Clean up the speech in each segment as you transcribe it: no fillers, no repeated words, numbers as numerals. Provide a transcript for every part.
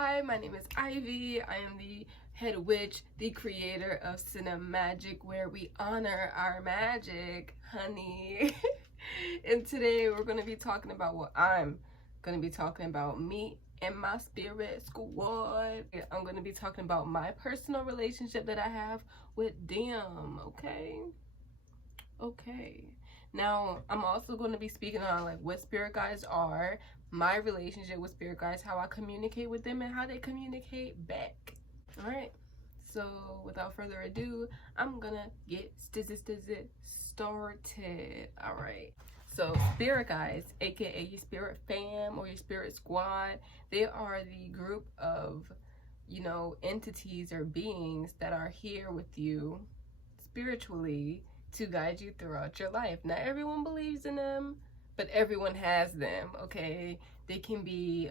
Hi, my name is Ivy. I am the head witch, the creator of Cinemagic, where we honor our magic, honey. And today we're going to be talking about what I'm going to be talking about, me and my spirit squad. I'm going to be talking about my personal relationship that I have with them, okay? Okay. Now, I'm also going to be speaking on like what spirit guides are, my relationship with spirit guides, how I communicate with them, and how they communicate back. All right. So, without further ado, I'm gonna get started. All right. So, spirit guides, aka your spirit fam or your spirit squad, they are the group of, entities or beings that are here with you spiritually to guide you throughout your life. Not everyone believes in them, but everyone has them, okay? They can be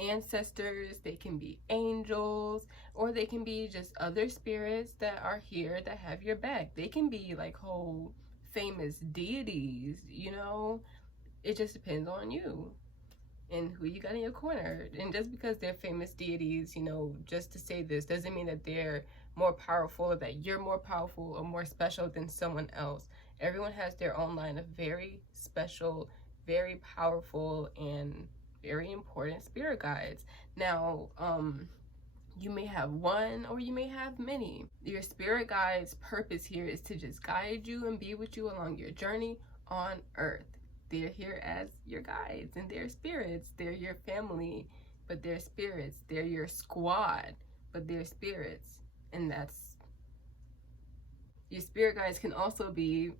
ancestors, they can be angels, or they can be just other spirits that are here that have your back. They can be like whole famous deities, It just depends on you and who you got in your corner. And just because they're famous deities, just to say this doesn't mean that they're more powerful, or that you're more powerful or more special than someone else. Everyone has their own line of very special, very powerful, and very important spirit guides. Now, you may have one or you may have many. Your spirit guide's purpose here is to just guide you and be with you along your journey on earth. They're here as your guides, and they're spirits. They're your family, but they're spirits. They're your squad, but they're spirits. And that's, your spirit guides can also be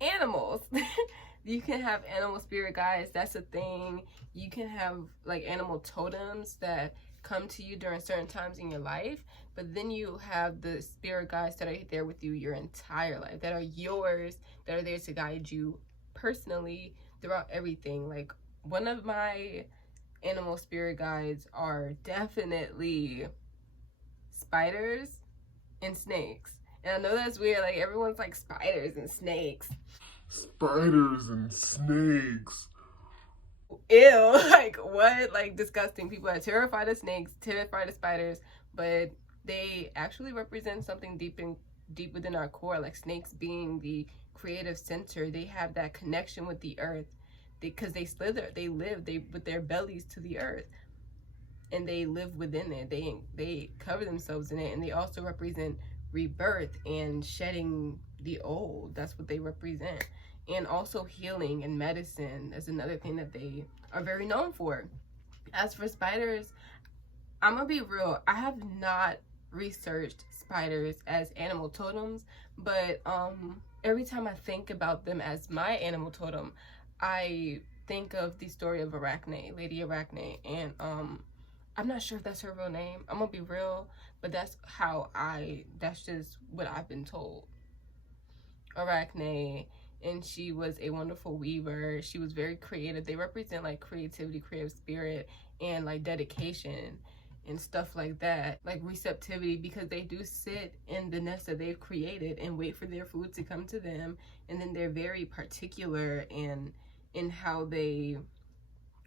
animals. You can have animal spirit guides. That's a thing. You can have like animal totems that come to you during certain times in your life, but then you have the spirit guides that are there with you your entire life, that are yours, that are there to guide you personally throughout everything. Like, one of my animal spirit guides are definitely spiders and snakes. And I know that's weird, like everyone's like spiders and snakes. Spiders and snakes. Ew, like what? Like disgusting. People are terrified of snakes, terrified of spiders, but they actually represent something deep within our core. Like snakes being the creative center, they have that connection with the earth, because they slither, they live, with their bellies to the earth, and they live within it. They cover themselves in it, and they also represent rebirth and shedding the old. That's what they represent. And also healing and medicine is another thing that they are very known for. As for spiders, I'm gonna be real, I have not researched spiders as animal totems, but every time I think about them as my animal totem, I think of the story of Arachne, Lady Arachne, and I'm not sure if that's her real name. I'm gonna be real, but that's just what I've been told. Arachne, and she was a wonderful weaver. She was very creative. They represent like creativity, creative spirit, and like dedication and stuff like that, like receptivity, because they do sit in the nest that they've created and wait for their food to come to them. And then they're very particular in how they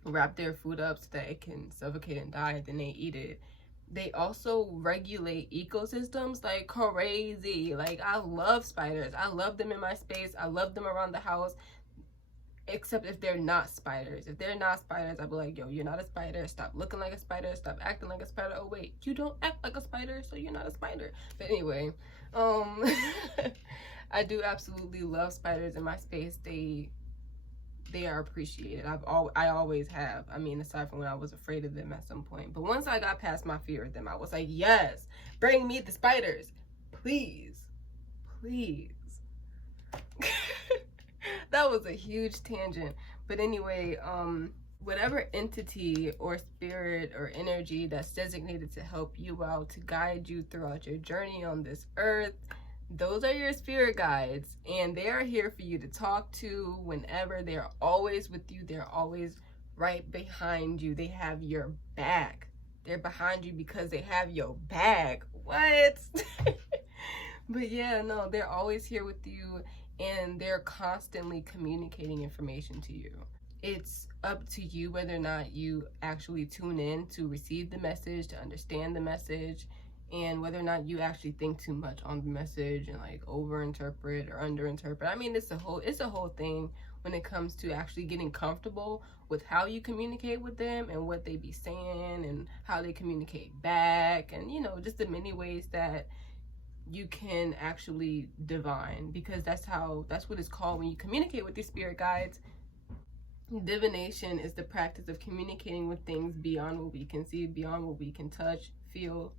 wrap their food up so that it can suffocate and die, and then they eat it. They also regulate ecosystems like crazy. Like, I love spiders. I love them in my space. I love them around the house, except if they're not spiders. If they're not spiders, I'll be like, yo, you're not a spider. Stop looking like a spider. Stop acting like a spider. Oh, wait, you don't act like a spider, so you're not a spider. But anyway, I do absolutely love spiders in my space. They are appreciated. I always have. I mean, aside from when I was afraid of them at some point. But once I got past my fear of them, I was like, yes, bring me the spiders. Please. Please. That was a huge tangent. But anyway, whatever entity or spirit or energy that's designated to help you out, to guide you throughout your journey on this earth, those are your spirit guides, and they are here for you to talk to whenever. They're always with you. They're always right behind you. They have your back. They're behind you because they have your back. What? But yeah, no, they're always here with you, and they're constantly communicating information to you. it's up to you whether or not you actually tune in to receive the message, to understand the message, and whether or not you actually think too much on the message and like overinterpret or underinterpret. I mean, it's a whole thing when it comes to actually getting comfortable with how you communicate with them and what they be saying and how they communicate back, and just the many ways that you can actually divine, because that's what it's called when you communicate with your spirit guides. Divination is the practice of communicating with things beyond what we can see, beyond what we can touch, feel,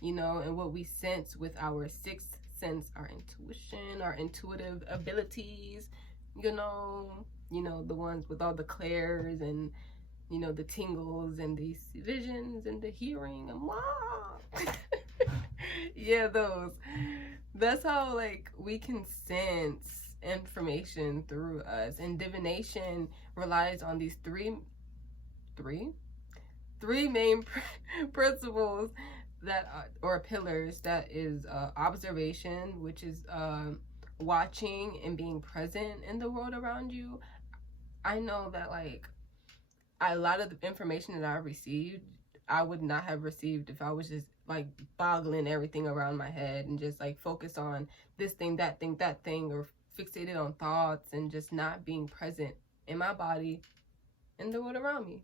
and what we sense with our sixth sense, our intuition, our intuitive abilities, the ones with all the clairs and, the tingles and the visions and the hearing and wow. Yeah, those. That's how like we can sense information through us, and divination relies on these three three main principles that or pillars. That is observation, which is watching and being present in the world around you. I know that like a lot of the information that I received, I would not have received if I was just like boggling everything around my head and just like focus on this thing, that thing, or fixated on thoughts and just not being present in my body and the world around me.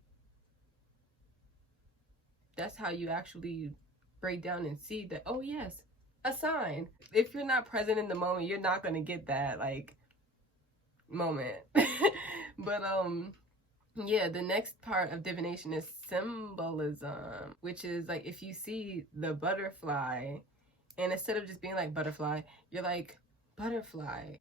That's how you actually break down and see that, oh yes, a sign. If you're not present in the moment, you're not gonna get that like moment. But yeah, the next part of divination is symbolism, which is like if you see the butterfly, and instead of just being like butterfly, you're like butterfly.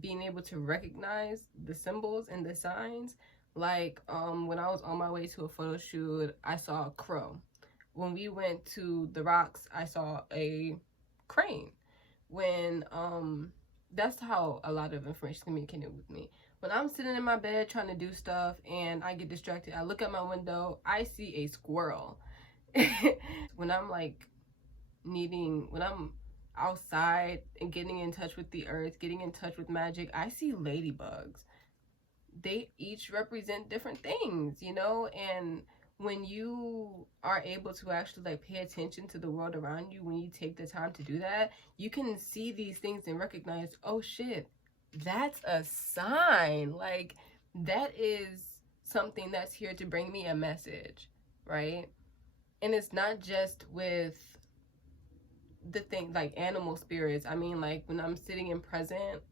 Being able to recognize the symbols and the signs. Like when I was on my way to a photo shoot, I saw a crow. When we went to the rocks, I saw a crane. When that's how a lot of information communicated with me. When I'm sitting in my bed trying to do stuff and I get distracted, I look out my window, I see a squirrel. When I'm like when I'm outside and getting in touch with the earth, getting in touch with magic, I see ladybugs. They each represent different things, and when you are able to actually like pay attention to the world around you, when you take the time to do that, you can see these things and recognize, oh shit, that's a sign. Like that is something that's here to bring me a message, right? And it's not just with the thing like animal spirits. I mean, like when I'm sitting in present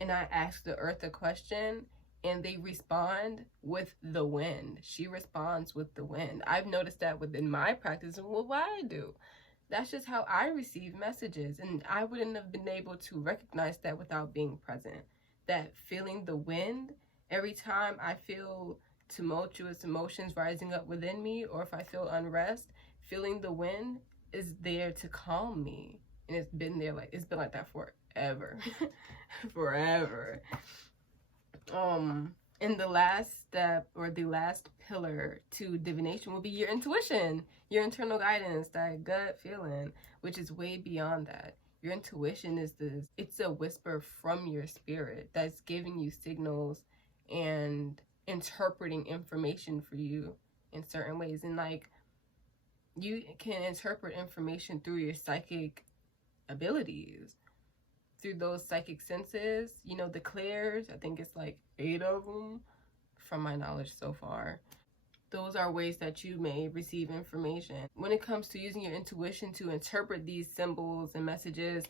and I ask the earth a question and they respond with the wind. She responds with the wind. I've noticed that within my practice and what I do. That's just how I receive messages, and I wouldn't have been able to recognize that without being present. That feeling the wind every time I feel tumultuous emotions rising up within me, or if I feel unrest, feeling the wind is there to calm me. And it's been like that forever. Forever. And the last step, or the last pillar to divination, will be your intuition, your internal guidance, that gut feeling, which is way beyond that. Your intuition it's a whisper from your spirit that's giving you signals and interpreting information for you in certain ways. And like you can interpret information through your psychic abilities, through those psychic senses, the clairs. I think it's like 8 of them from my knowledge so far. Those are ways that you may receive information. When it comes to using your intuition to interpret these symbols and messages,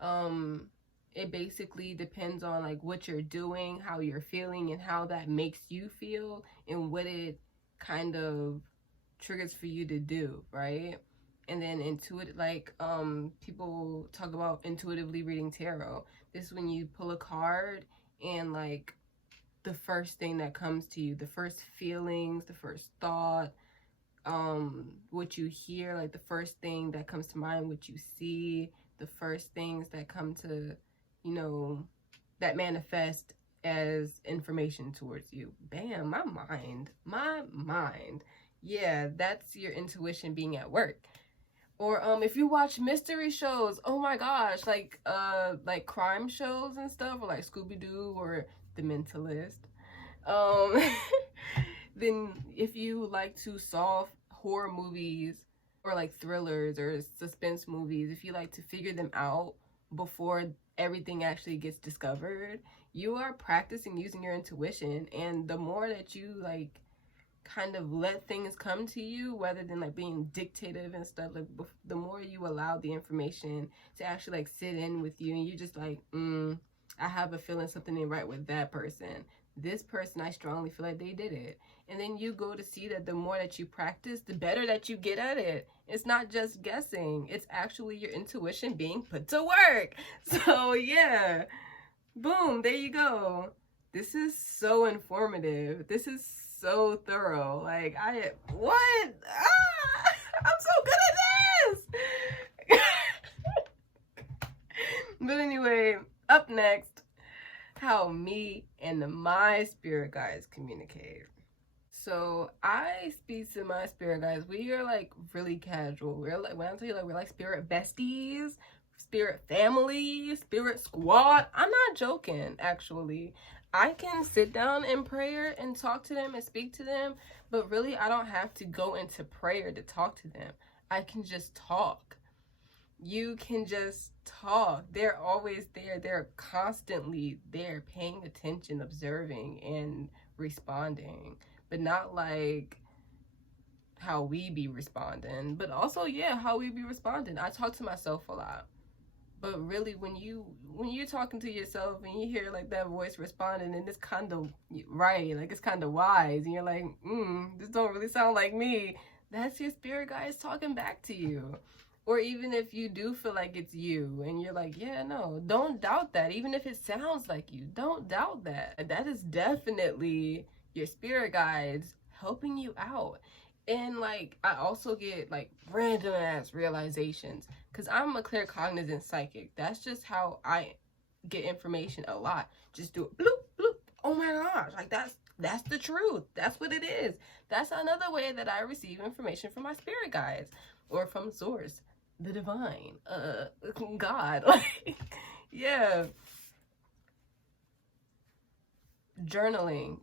it basically depends on like what you're doing, how you're feeling, and how that makes you feel, and what it kind of triggers for you to do, right? And then people talk about intuitively reading tarot. This is when you pull a card and like the first thing that comes to you, the first feelings, the first thought, what you hear, like the first thing that comes to mind, what you see, the first things that come to, that manifest as information towards you. Bam, my mind. Yeah, that's your intuition being at work. Or if you watch mystery shows, oh my gosh, like crime shows and stuff, or like Scooby-Doo or The Mentalist. Um, then if you like to solve horror movies or like thrillers or suspense movies, if you like to figure them out before everything actually gets discovered, you are practicing using your intuition. And the more that you like kind of let things come to you rather than like being dictative and stuff, like the more you allow the information to actually like sit in with you, and you just like, I have a feeling something ain't right with that person. This person, I strongly feel like they did it. And then you go to see that the more that you practice, the better that you get at it. It's not just guessing, it's actually your intuition being put to work. So yeah, boom, there you go. This is so informative. This is so thorough. Like, what? Ah, I'm so good at this. But anyway, up next, how me and my spirit guides communicate. So I speak to my spirit guides. We are like really casual. We're like, when I tell you like we're like spirit besties, spirit family, spirit squad. I'm not joking, actually. I can sit down in prayer and talk to them and speak to them, but really I don't have to go into prayer to talk to them. I can just talk. You can just talk. They're always there. They're constantly there, paying attention, observing, and responding. But not like how we be responding, but also, yeah, how we be responding. I talk to myself a lot. But really, when you're talking to yourself and you hear like that voice responding, and it's kind of right, like it's kind of wise, and you're like, this don't really sound like me. That's your spirit guides talking back to you. Or even if you do feel like it's you, and you're like, yeah, no, don't doubt that. Even if it sounds like you, don't doubt that. That is definitely your spirit guides helping you out. And like I also get like random ass realizations because I'm a claircognizant psychic. That's just how I get information a lot. Just do it, bloop bloop. Oh my gosh, like that's the truth. That's what it is. That's another way that I receive information from my spirit guides or from source, the divine, God. Like, yeah. Journaling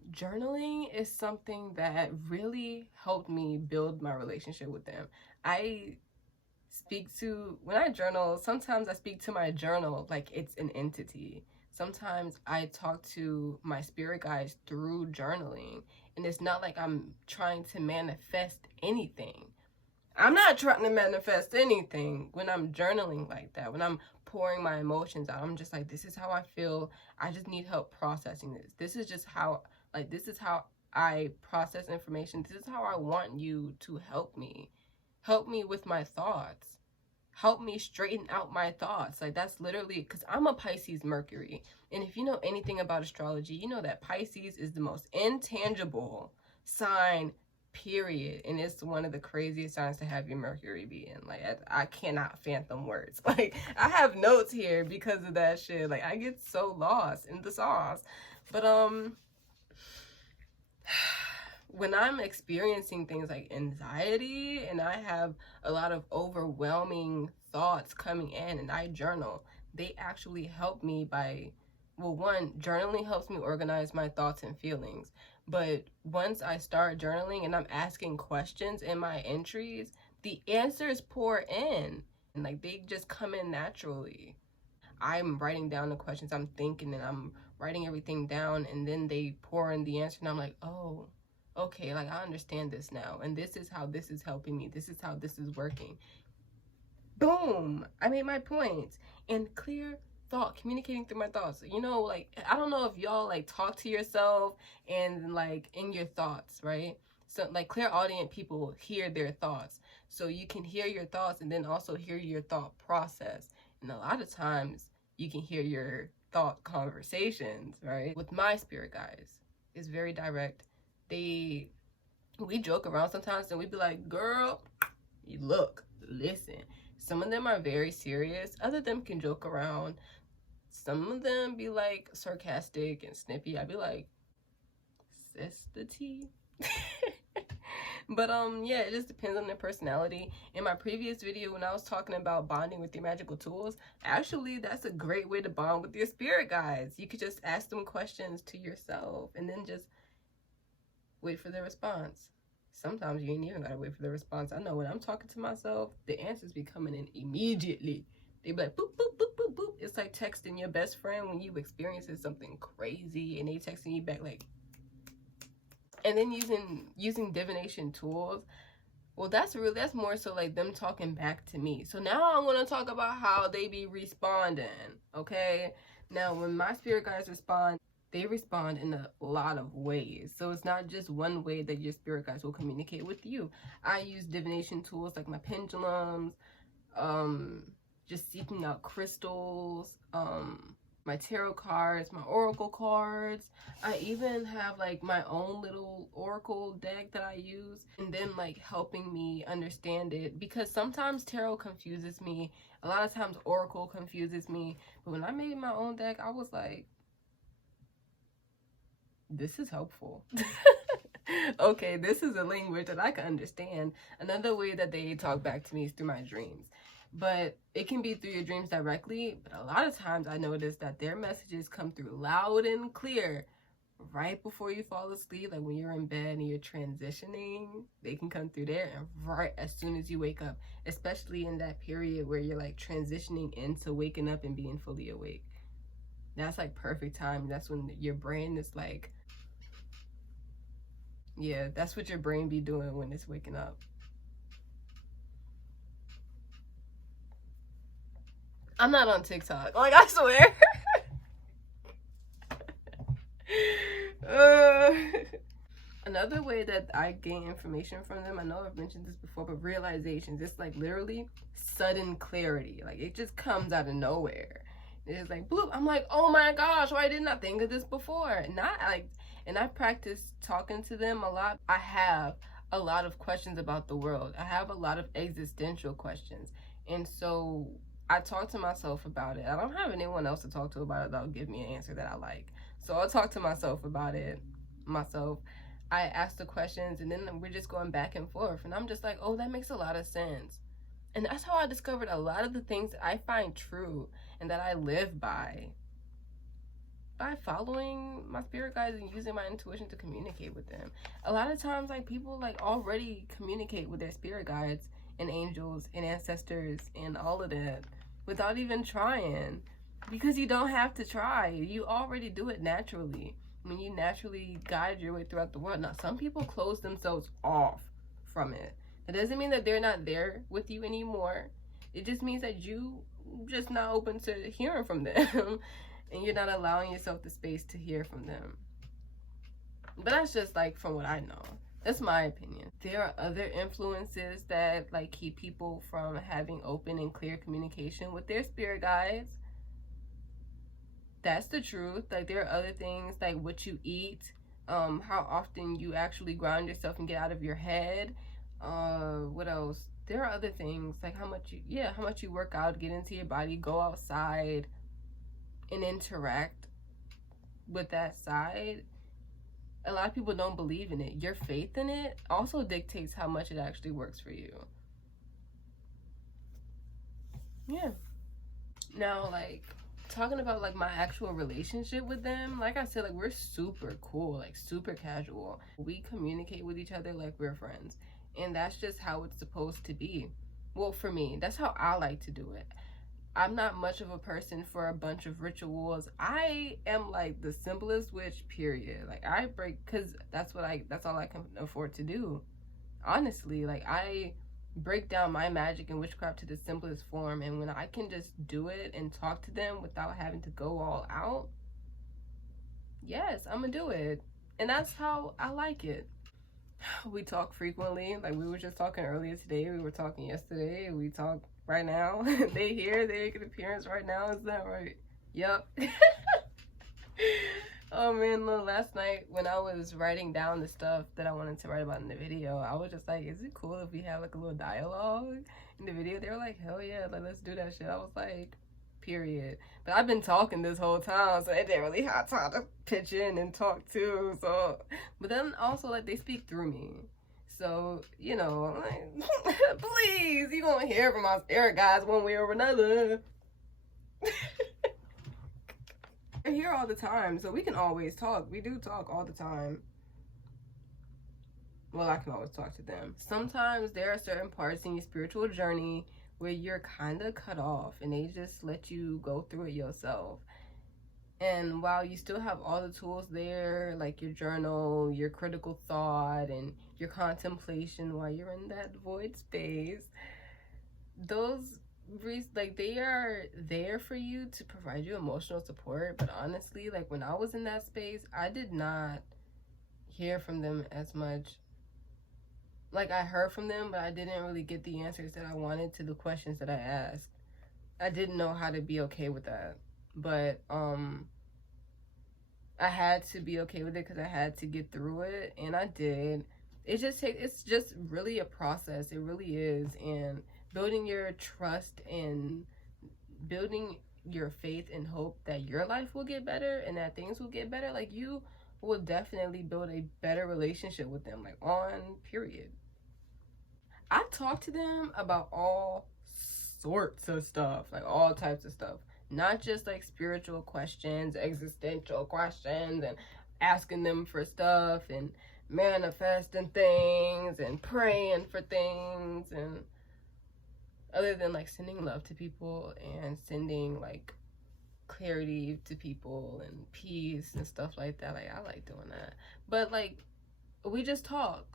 is something that really helped me build my relationship with them. I speak to When I journal, sometimes I speak to my journal like it's an entity. Sometimes I talk to my spirit guides through journaling, and it's not like I'm trying to manifest anything. I'm not trying to manifest anything when I'm journaling like that. When I'm pouring my emotions out, I'm just like, this is how I feel. I just need help processing this. This is how I process information. This is how I want you to help me. Help me with my thoughts. Help me straighten out my thoughts. Like, that's literally because I'm a Pisces Mercury. And if you know anything about astrology, you know that Pisces is the most intangible sign, period. And it's one of the craziest signs to have your Mercury be in. Like, I cannot phantom words. Like, I have notes here because of that shit. Like, I get so lost in the sauce. But when I'm experiencing things like anxiety and I have a lot of overwhelming thoughts coming in and I journal, they actually help me by, well, one, journaling helps me organize my thoughts and feelings. But once I start journaling and I'm asking questions in my entries, the answers pour in and like they just come in naturally. I'm writing down the questions, I'm thinking, and I'm writing everything down, and then they pour in the answer, and I'm like, oh, okay, like I understand this now, and this is how this is helping me. This is how this is working. Boom! I made my point. And clear thought, communicating through my thoughts. You know, like I don't know if y'all like talk to yourself and like in your thoughts, right? So like clairaudient people hear their thoughts. So you can hear your thoughts and then also hear your thought process. And a lot of times you can hear your thought conversations, right? With my spirit guides, it's very direct. We joke around sometimes and we be like, girl, you look, listen. Some of them are very serious. Other them can joke around. Some of them be like sarcastic and snippy. I'd be like, sis the tea. But yeah, it just depends on their personality. In my previous video when I was talking about bonding with your magical tools, actually that's a great way to bond with your spirit guides. You could just ask them questions to yourself and then just Wait for the response. Sometimes you ain't even gotta wait for the response. I know when I'm talking to myself, the answers be coming in immediately. They be like boop boop boop boop boop. It's like texting your best friend when you experiencing something crazy and they texting you back like. And then using divination tools, well, that's more so like them talking back to me. So now I want to talk about how they be responding. Okay, now when my spirit guides respond, they respond in a lot of ways. So it's not just one way that your spirit guides will communicate with you. I use divination tools like my pendulums, um, just seeking out crystals, my tarot cards, my oracle cards. I even have like my own little oracle deck that I use, and them like helping me understand it, because sometimes tarot confuses me. A lot of times oracle confuses me. But when I made my own deck, I was like, this is helpful. Okay, this is a language that I can understand. Another way that they talk back to me is through my dreams. But it can be through your dreams directly. But a lot of times I notice that their messages come through loud and clear right before you fall asleep. Like when you're in bed and you're transitioning, they can come through there, and right as soon as you wake up, especially in that period where you're like transitioning into waking up and being fully awake. That's like perfect time. That's when your brain is like, yeah, that's what your brain be doing when it's waking up. I'm not on TikTok. Like, I swear. uh, Another way that I gain information from them, I know I've mentioned this before, but realizations. It's like literally sudden clarity. Like it just comes out of nowhere. It's like bloop. I'm like, oh my gosh, why didn't I think of this before? Not like, and I practice talking to them a lot. I have a lot of questions about the world. I have a lot of existential questions, and so I talk to myself about it. I don't have anyone else to talk to about it that'll give me an answer that I like. So I'll talk to myself about it myself. I ask the questions, and then we're just going back and forth, and I'm just like, oh, that makes a lot of sense. And that's how I discovered a lot of the things that I find true and that I live by following my spirit guides and using my intuition to communicate with them. A lot of times, like, people like already communicate with their spirit guides and angels and ancestors and all of that without even trying, because you don't have to try. You already do it naturally when you naturally guide your way throughout the world. Now, some people close themselves off from it. That doesn't mean that they're not there with you anymore. It just means that you just not open to hearing from them and you're not allowing yourself the space to hear from them. But that's just like from what I know. That's my opinion. There are other influences that like keep people from having open and clear communication with their spirit guides. That's the truth. Like there are other things like what you eat, how often you actually ground yourself and get out of your head. What else? There are other things like how much you work out, get into your body, go outside and interact with that side. A lot of people don't believe in it. Your faith in it also dictates how much it actually works for you. Yeah. Now, like, talking about like my actual relationship with them, like I said, like we're super cool, like super casual. We communicate with each other like we're friends, and that's just how it's supposed to be. Well, for me, that's how I like to do it. I'm not much of a person for a bunch of rituals. I am like the simplest witch, period. Like I break, because that's all I can afford to do. Honestly, like I break down my magic and witchcraft to the simplest form, and when I can just do it and talk to them without having to go all out, yes, I'm gonna do it. And that's how I like it. We talk frequently. Like we were just talking earlier today. We were talking yesterday. We talk right now. They here. They make an appearance right now. Is that right? Yep. Oh man, look, last night when I was writing down the stuff that I wanted to write about in the video, I was just like, is it cool if we have like a little dialogue in the video? They were like, hell yeah, like let's do that shit. I was like, period. But I've been talking this whole time, so they didn't really have time to pitch in and talk too. So, but then also like they speak through me. So, you know, like, please, you gonna hear from our spirit guys one way or another. We're here all the time, so we can always talk. We do talk all the time. Well, I can always talk to them. Sometimes there are certain parts in your spiritual journey where you're kind of cut off and they just let you go through it yourself. And while you still have all the tools there, like your journal, your critical thought, and your contemplation while you're in that void space, those like they are there for you to provide you emotional support. But honestly, like when I was in that space, I did not hear from them as much. Like I heard from them, but I didn't really get the answers that I wanted to the questions that I asked. I didn't know how to be okay with that. But I had to be okay with it because I had to get through it, and I did. It's just really a process. It really is. And building your trust and building your faith and hope that your life will get better and that things will get better, like you will definitely build a better relationship with them, like on period. I talk to them about all sorts of stuff, like all types of stuff, not just like spiritual questions, existential questions, and asking them for stuff and manifesting things and praying for things, and other than like sending love to people and sending like clarity to people and peace and stuff like that. Like I like doing that. But like we just talk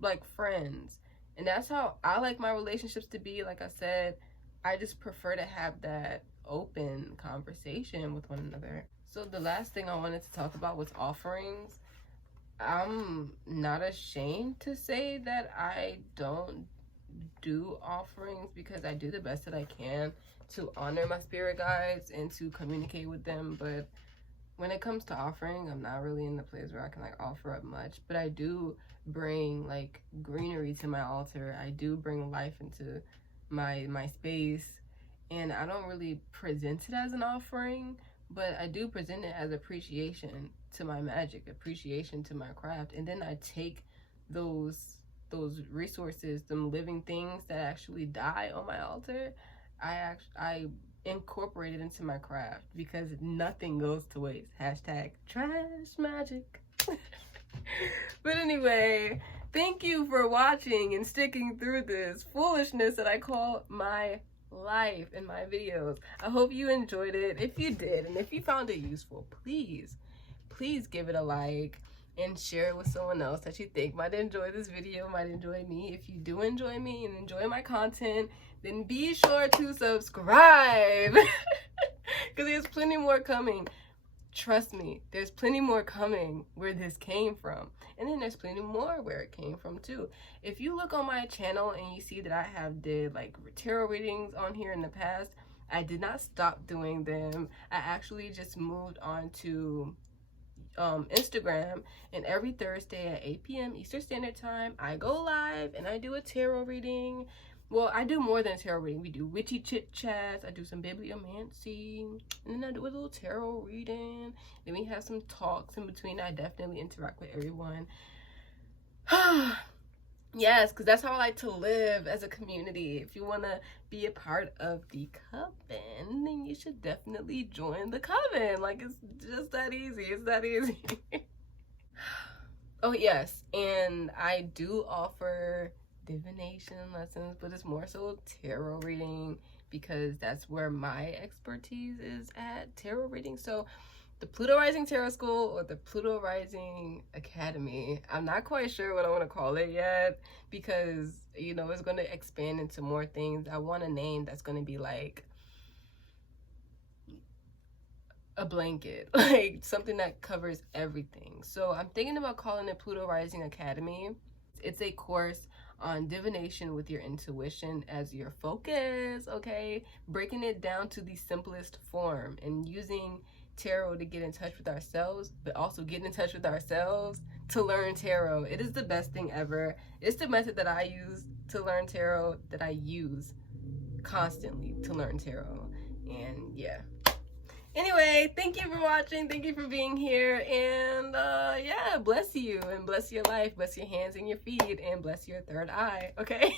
like friends. And that's how I like my relationships to be. Like I said, I just prefer to have that open conversation with one another. So the last thing I wanted to talk about was offerings. I'm not ashamed to say that I don't do offerings because I do the best that I can to honor my spirit guides and to communicate with them. But when it comes to offering, I'm not really in the place where I can like offer up much. But I do bring like greenery to my altar. I do bring life into my space, and I don't really present it as an offering, but I do present it as appreciation to my magic, appreciation to my craft. And then I take those resources, them living things that actually die on my altar, I incorporate it into my craft because nothing goes to waste. Hashtag trash magic. But anyway, thank you for watching and sticking through this foolishness that I call my life in my videos. I hope you enjoyed it. If you did, and if you found it useful, please give it a like and share it with someone else that you think might enjoy this video, might enjoy me. If you do enjoy me and enjoy my content, then be sure to subscribe because there's plenty more coming. Trust me, there's plenty more coming where this came from. And then there's plenty more where it came from too. If you look on my channel and you see that I have did like tarot readings on here in the past, I did not stop doing them. I actually just moved on to Instagram, and every Thursday at 8 p.m. Eastern Standard Time, I go live and I do a tarot reading. Well, I do more than a tarot reading. We do witchy chit chats. I do some bibliomancy, and then I do a little tarot reading. Then we have some talks in between. I definitely interact with everyone. Yes, because that's how I like to live as a community. If you want to be a part of the coven, then you should definitely join the coven. Like, it's just that easy. It's that easy. Oh, yes, and I do offer divination lessons, but it's more so tarot reading because that's where my expertise is at, tarot reading. So the Pluto Rising Tarot School or the Pluto Rising Academy, I'm not quite sure what I want to call it yet because, you know, it's going to expand into more things. I want a name that's going to be like a blanket, like something that covers everything. So I'm thinking about calling it Pluto Rising Academy. It's a course on divination with your intuition as your focus, okay? Breaking it down to the simplest form and using tarot to get in touch with ourselves, but also get in touch with ourselves to learn tarot. It is the best thing ever. It's the method that I use to learn tarot, that I use constantly to learn tarot. And yeah. Anyway, thank you for watching. Thank you for being here. And yeah, bless you and bless your life. Bless your hands and your feet and bless your third eye. Okay?